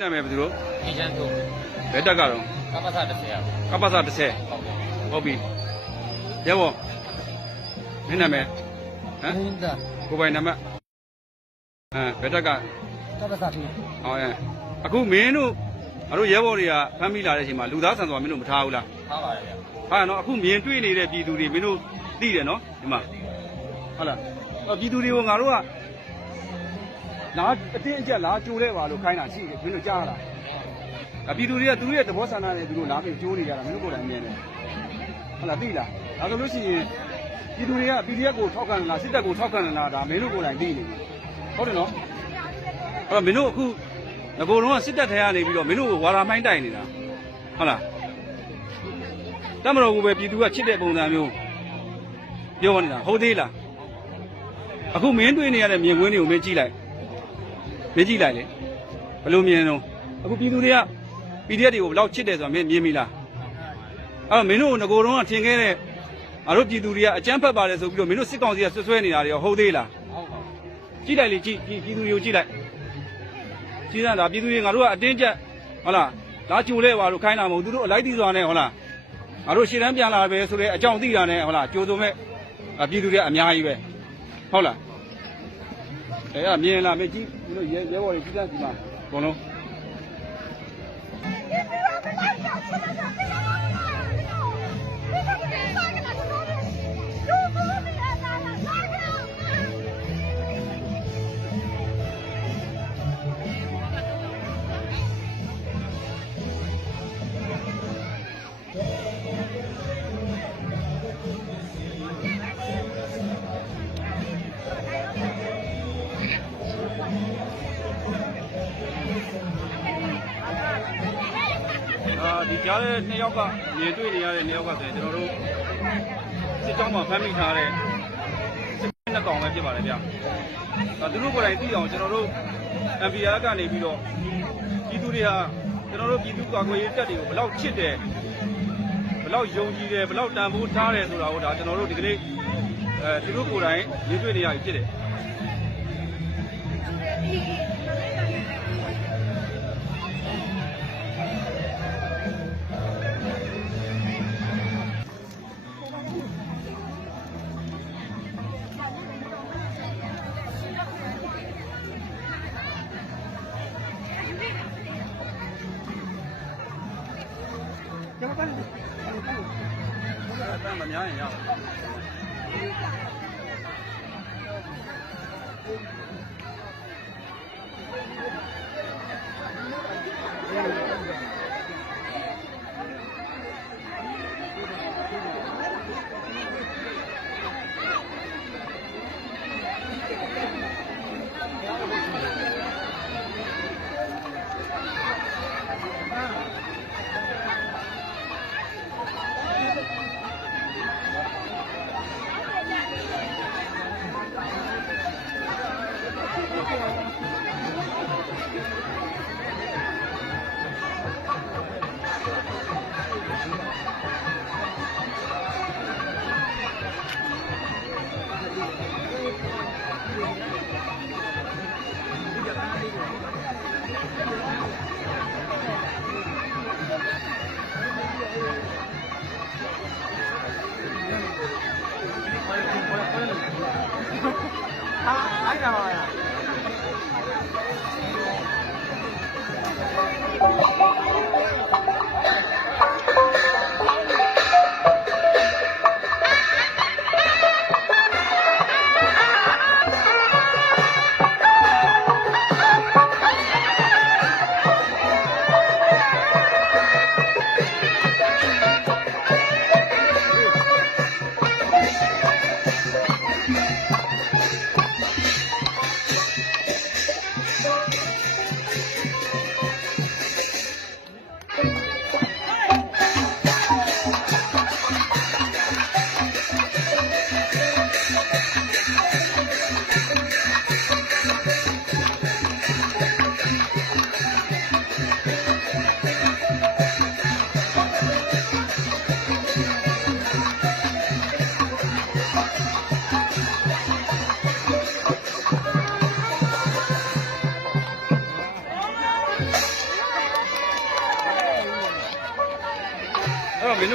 နာမည်ဘယ်သူတို့ဒီချမ်းတို့ဘယ်တက်ကတော့ကပ္ပစ30ရကပ္ပစ30ဟုတ်ပြီရဲဘော်မင်းနာမည်ဟမ်ကိုပိုင်နာမည်ဘယ်တက်ကကပ္ပစ2ဟောအခုမင်းတို့ရဲဘော်တွေကဖမ်းမိလာတဲ့အချိန်မှာလူသားဆန်စွာမင်းတို့မထားဘူးလားထားပါတယ်ဗျဟာနော်အခုမြင်တွေ့နေတဲ့ပြည်သူတွေမင်းတို့သိတယ်နော်ဒီမှာဟုတ်လားပြည်သူတွေကိုငါတို့ကလာအတင်းအကျပ်လာကြိုးလဲပါလို့ခိုင်းတာရှိတယ်မင်းတို့ကြားလားပြည်သူတွေကသူတို့ရဲ့သဘောဆန္ဒနဲ့သူတို့လာပြီးကြိုးနေကြတာမင်းတို့ကိုယ်တိုင်မြင်တယ်ဟုတ်လားသိလားဒါဆိုလို့ရှိရင်ပြည်သူတွေက PDF ကိုထောက်ခံလားစစ်တပ်ကိုထောက်ခံလားဒါမင်းတို့ကိုယ်တိုင်သိနေပြီဟုတ်တယ်နော်အဲ့တော့မင်းတို့အခုငကိုယ်တော့စစ်တပ်ထဲကနေပြီးတော့မင်းတို့ဝါရာမိုင်းတိုင်နေတာဟုတ်လားတမတော်ကပဲပြည်သူကချစ်တဲ့ပုံစံမျိုးပြောနေတာဟုတ်သေးလားအခုမင်းတွေ့နေရတဲ့မြင်ကွင်းတွေကိုမင်းကြည့်လိုက်လေဘယ်လိုမြင်တော့အခုပြည်သူတွေက PDF တွေကိုဘယ်လောက်ချစ်တယ်ဆိုတာမင်းမြင်ပြီလားအဲ့တော့မင်းတို့ငကိုယ်တော့ထင်ခဲ့တဲ့တို့ပြည်သူတွေကအကြမ်းဖက်ပါတယ်ဆိုပြီးတော့မင်းတို့စစ်ကောင်စီကဆွဆွဲနေတာတွေဟုတ်သေးလားကြည့်လိုက်လေကြည့်ပြည်သူတွေကိုကြည့်လိုက်ကြည့်တာပြည်သူတွေငါတို့ကအတင်းကျပ်ဟုတ်လားလာကြိုလဲပါလို့ခိုင်းတာမဟုတ်သူတို့အလိုက်တီးစွာနဲ့ဟုတ်လားငါတို့ရှေ့တန်းပြန်လာပဲဆိုတဲ့အကြောင်းသိတာနဲ့ဟုတ်လားကြိုးစုံမဲ့ပြည်သူတွေအများကြီးပဲဟုတ်လားအဲ့မြင်လာမကြည့်တို့ရဲဘော်တွေကြည့်တဲ့ဒီမှာအကုန်လုံးဒီကြားတဲ့2ယောက်ကမြင်တွေ့နေရတဲ့2ယောက်ကဆိုရင်ကျွန်တော်တို့စစ်ကြောင်းမှာဖမ်းမိထားတဲ့စစ်နှစ်ကောင်ပဲဖြစ်ပါတယ်ဗျာသူတို့ကိုယ်တိုင်သိအောင်ကျွန်တော်တို့ MPR ကနေပြီးတော့ပြည်သူတွေဟာကျွန်တော်တို့ပြည်သူ့ကာကွယ်ရေးတပ်တွေကိုဘယ်လောက်ချစ်တယ်ဘယ်လောက်ယုံကြည်တယ်ဘယ်လောက်တန်ဖိုးထားတယ်ဆိုတာကိုဒါကျွန်တော်တို့ဒီကနေ့သူတို့ကိုယ်တိုင်မြင်တွေ့နေရပြီဖြစ်တယ်ကျွန်တော်မများရင်ရအဲ့ဒါပါလား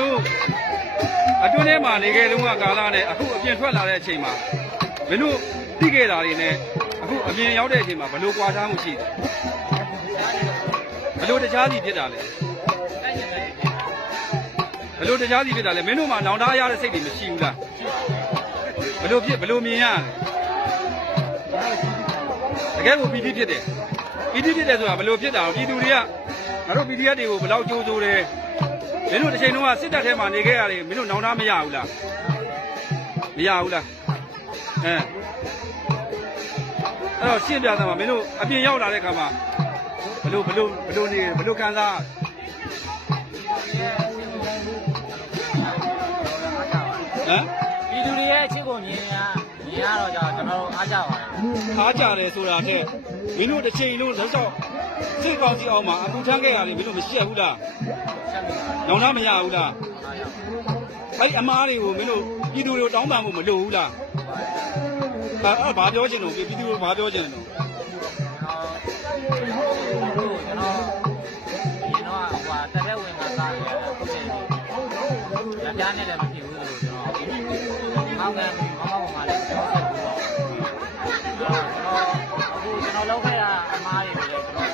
တို့အတွင်းထဲမှာနေခဲ့လုံးဝကာလနဲ့အခုအပြင်ထွက်လာတဲ့အချိန်မှာမင်းတို့သိခဲ့တာတွေနဲ့အခုအပြင်ရောက်တဲ့အချိန်မှာဘယ်လိုကြွားထားမှုရှိတယ်ဘယ်လိုတခြားစီဖြစ်တာလဲဘယ်လိုတခြားစီဖြစ်တာလဲမင်းတို့မှနောင်တရတဲ့စိတ်တွေမရှိဘူးလားဘယ်လိုမြင်ရလဲတကယ်ကိုပီတိဖြစ်တယ်ပီတိဖြစ်တယ်ဆိုတာဘယ်လိုဖြစ်တာပြည်သူတွေကငါတို့ PDF တွေကိုဘယ်လောက်ကြိုးစိုးတယ်မင်းတို့တစ်ချိန်လုံးကစစ်တပ်ထဲမှာနေခဲ့ရတယ်မင်းတို့နောင်တမရဘူးလားမရဘူးလားအဲ့တော့ရှင်းပြသမှာမင်းတို့အပြင်ရောက်လာတဲ့ခါမှာဘယ်လိုခံစားဟမ်ပြည်သူတွေရဲ့အချစ်ကိုမြင်ရတော့ကျွန်တော်တို့အားကြပါတယ်အားကြတယ်ဆိုတာနဲ့မင်းတို့တစ်ချိန်လုံးလက်လျှောက်စိတ်ကောင်းကြည့်အောင်မှာအပူထမ်းခဲ့ရတယ်မင်းတို့မရှိရဘူးလားနောင်တမရဘူးလားအဲ့အမားတွေကိုမင်းတို့ပြည်သူတွေကိုတောင်းပန်ဖို့မလိုဘူးလားအဲ့ဘာပြောချင်လို့ပြည်သူတွေဘာပြောချင်လို့တက်တဲ့ဝင်သားတယ်ဟုတ်တယ်။လက်ကြားနဲ့လည်းမဖြစ်ဘူးလို့ကျွန်တော်မောင်ကလည်းပြောဆက်ဘူးပေါ့။ကျွန်တော်လောက်ခဲ့ရအမားတွေလည်းကျွန်တော်